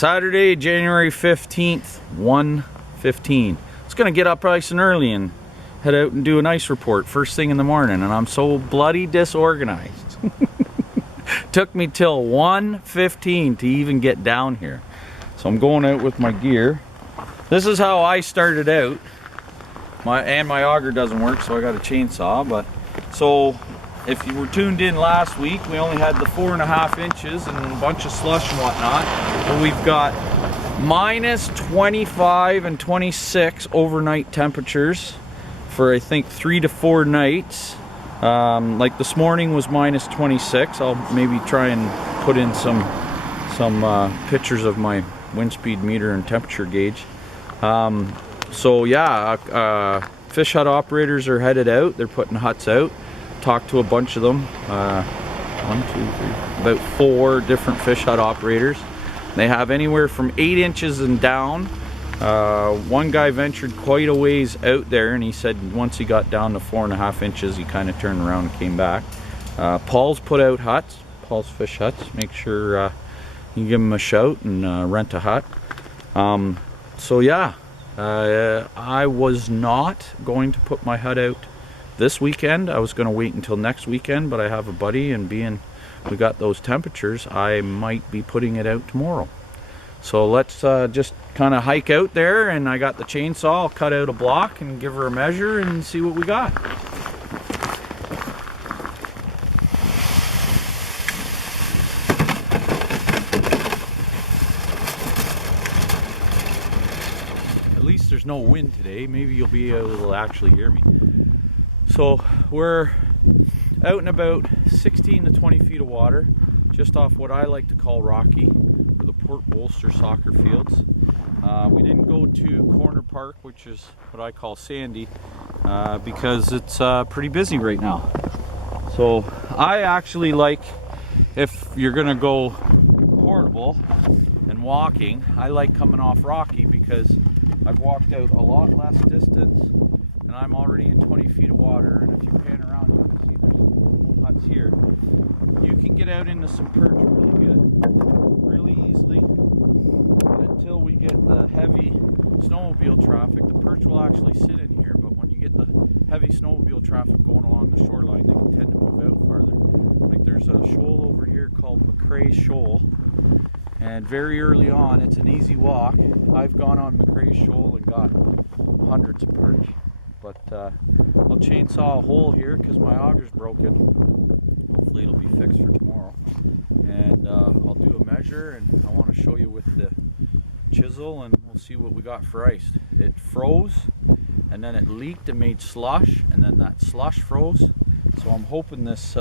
Saturday, January 15th, 1:15. It's gonna get up nice and early and head out and do an ice report first thing in the morning, and I'm so bloody disorganized. Took me till 1:15 to even get down here. So I'm going out with my gear. This is how I started out. My auger doesn't work, so I got a chainsaw. But so if you were tuned in last week, we only had the 4.5 inches and a bunch of slush and whatnot. But we've got minus 25 and 26 overnight temperatures for I think 3 to 4 nights. Like this morning was minus 26. I'll maybe try and put in some pictures of my wind speed meter and temperature gauge. So yeah, fish hut operators are headed out. They're putting huts out. Talked to a bunch of them. 1, 2, 3, about 4 different fish hut operators. They have anywhere from 8 inches and down. One guy ventured quite a ways out there, and he said once he got down to 4.5 inches, he kind of turned around and came back. Paul's put out huts, Paul's Fish Huts. Make sure you give him a shout and rent a hut. So yeah, I was not going to put my hut out this weekend. I was going to wait until next weekend, but I have a buddy, and being we got those temperatures, I might be putting it out tomorrow. So let's just kind of hike out there, and I got the chainsaw. I'll cut out a block and give her a measure and see what we got. At least there's no wind today. Maybe you'll be able to actually hear me. So we're out and about 16 to 20 feet of water, just off what I like to call Rocky, or the Port Bolster soccer fields. We didn't go to Corner Park, which is what I call Sandy, because it's pretty busy right now. So I actually like, if you're gonna go portable and walking, I like coming off Rocky because I've walked out a lot less distance and I'm already in 20 feet of water. And if you pan around, you can see there's some portable huts here. You can get out into some perch really good, really easily. And until we get the heavy snowmobile traffic, the perch will actually sit in here. But when you get the heavy snowmobile traffic going along the shoreline, they can tend to move out farther. Like there's a shoal over here called McCrae's Shoal. And very early on, it's an easy walk. I've gone on McCrae's Shoal and got hundreds of perch. But I'll chainsaw a hole here because my auger's broken. Hopefully it'll be fixed for tomorrow. And I'll do a measure, and I want to show you with the chisel, and we'll see what we got for ice. It froze, and then it leaked and made slush, and then that slush froze. So I'm hoping this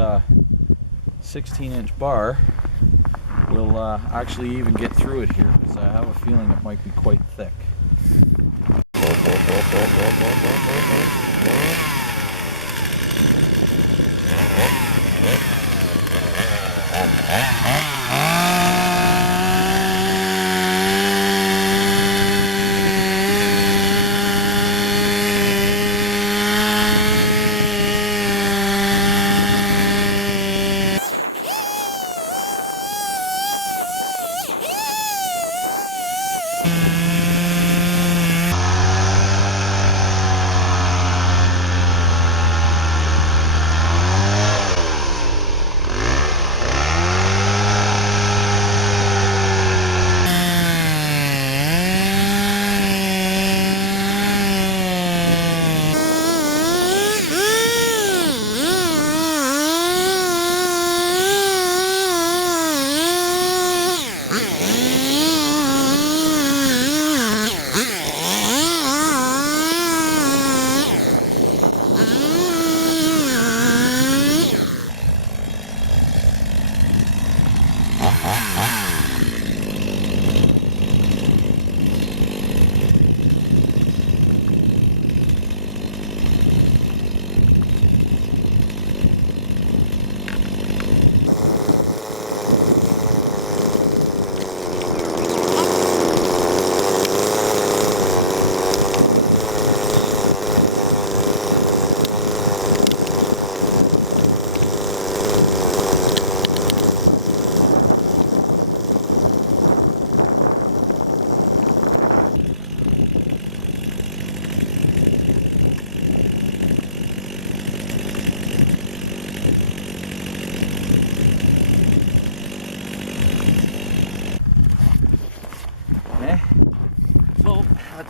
16-inch bar will actually even get through it here, because I have a feeling it might be quite thick.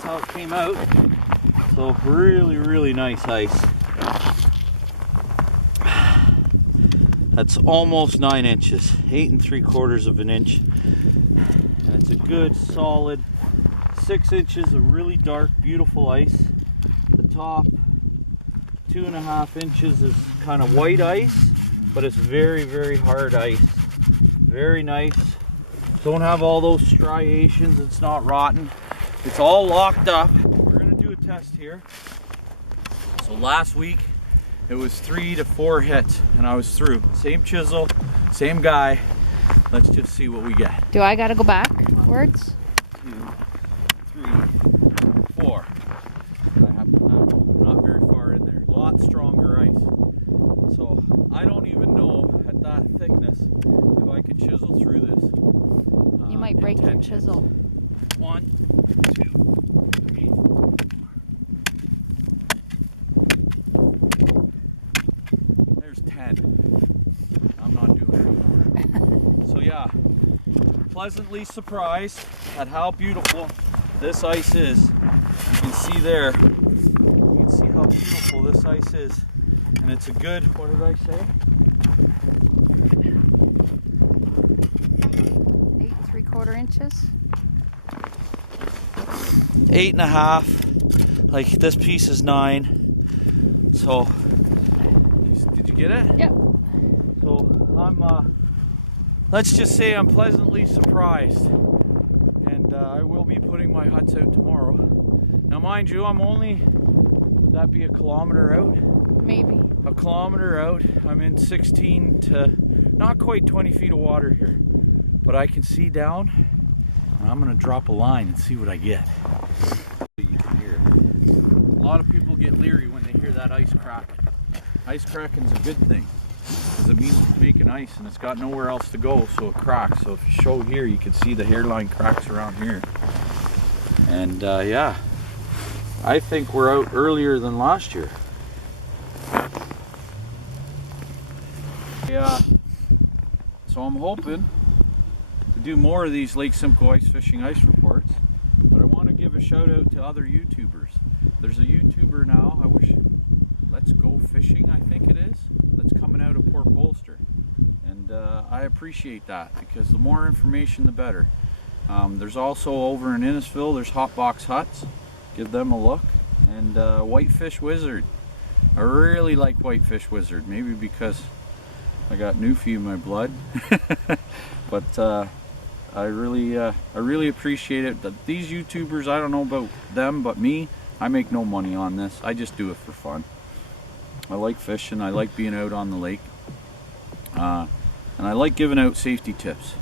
how it came out. So really, really nice ice. That's almost 9 inches, 8 3/4 of an inch. And it's a good solid 6 inches of really dark, beautiful ice. The top 2.5 inches is kind of white ice, but it's very, very hard ice. Very nice. Don't have all those striations, it's not rotten. It's all locked up. We're gonna do a test here. So last week, it was 3 to 4 hits and I was through. Same chisel, same guy. Let's just see what we get. Do I gotta go backwards? 2, 3, 4. I'm not very far in there. A lot stronger ice. So I don't even know at that thickness if I could chisel through this. You might break your chisel. 1, 2, 3. There's 10. I'm not doing it anymore. So yeah, pleasantly surprised at how beautiful this ice is. You can see there, you can see how beautiful this ice is. And it's a good, what did I say? 8 3/4 inches. 8.5. Like this piece is 9. So, did you get it? Yep. So I'm, let's just say I'm pleasantly surprised. And I will be putting my huts out tomorrow. Now mind you, I'm only, would that be a kilometer out? Maybe. A kilometer out. I'm in 16 to not quite 20 feet of water here. But I can see down, and I'm gonna drop a line and see what I get. You can hear it. A lot of people get leery when they hear that ice cracking. Ice cracking's a good thing, because it means it's making ice and it's got nowhere else to go, so it cracks. So if you show here, you can see the hairline cracks around here. And yeah, I think we're out earlier than last year. Yeah, so I'm hoping to do more of these Lake Simcoe ice fishing ice reports, but I want to give a shout out to other YouTubers. There's a YouTuber now, I wish, Let's Go Fishing, I think it is, that's coming out of Port Bolster, and I appreciate that, because the more information the better. There's also over in Innisfil, there's Hot Box Huts, give them a look, and Whitefish Wizard. I really like Whitefish Wizard, maybe because I got Newfie in my blood, but I really appreciate it. That these YouTubers, I don't know about them, but me, I make no money on this. I just do it for fun. I like fishing. I like being out on the lake, and I like giving out safety tips.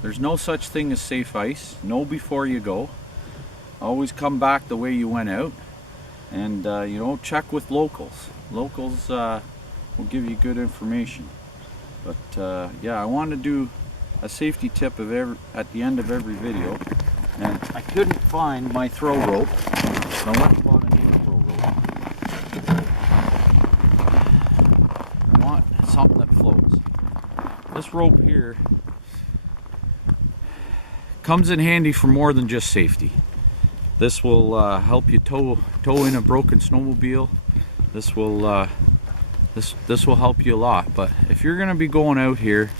There's no such thing as safe ice. Know before you go. Always come back the way you went out, and you know, check with locals. Locals will give you good information. But yeah, I want to do a safety tip at the end of every video, and I couldn't find my throw rope, so I went and bought a new throw rope. I want something that floats. This rope here comes in handy for more than just safety. This will help you tow in a broken snowmobile. This will This will help you a lot. But if you're going to be going out here,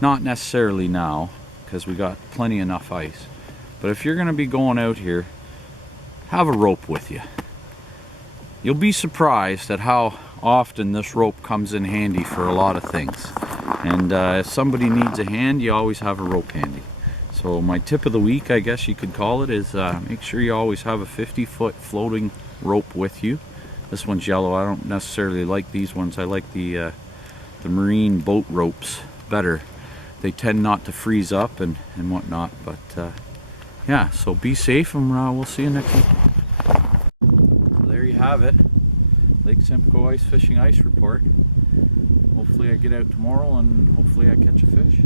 not necessarily now, because we got plenty enough ice, but if you're going to be going out here, have a rope with you. You'll be surprised at how often this rope comes in handy for a lot of things. And if somebody needs a hand, you always have a rope handy. So my tip of the week, I guess you could call it, is make sure you always have a 50-foot floating rope with you. This one's yellow. I don't necessarily like these ones. I like the marine boat ropes better. They tend not to freeze up and whatnot. But yeah, so be safe, and we'll see you next week. So there you have it. Lake Simcoe Ice Fishing Ice Report. Hopefully I get out tomorrow, and hopefully I catch a fish.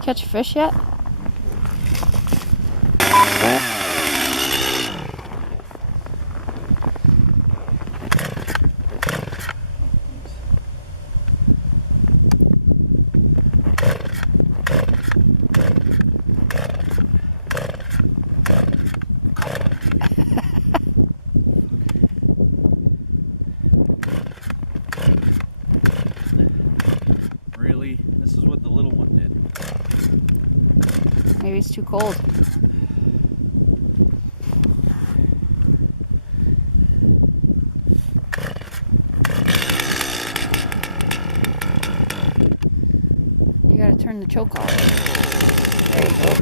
Catch a fish yet? This is what the little one did. Maybe it's too cold. You gotta turn the choke off. There you go.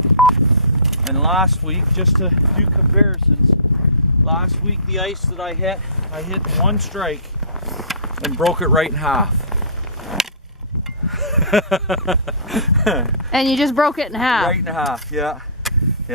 And last week, just to do comparisons, last week the ice that I hit one strike and broke it right in half. And you just broke it in half. Right in half, yeah.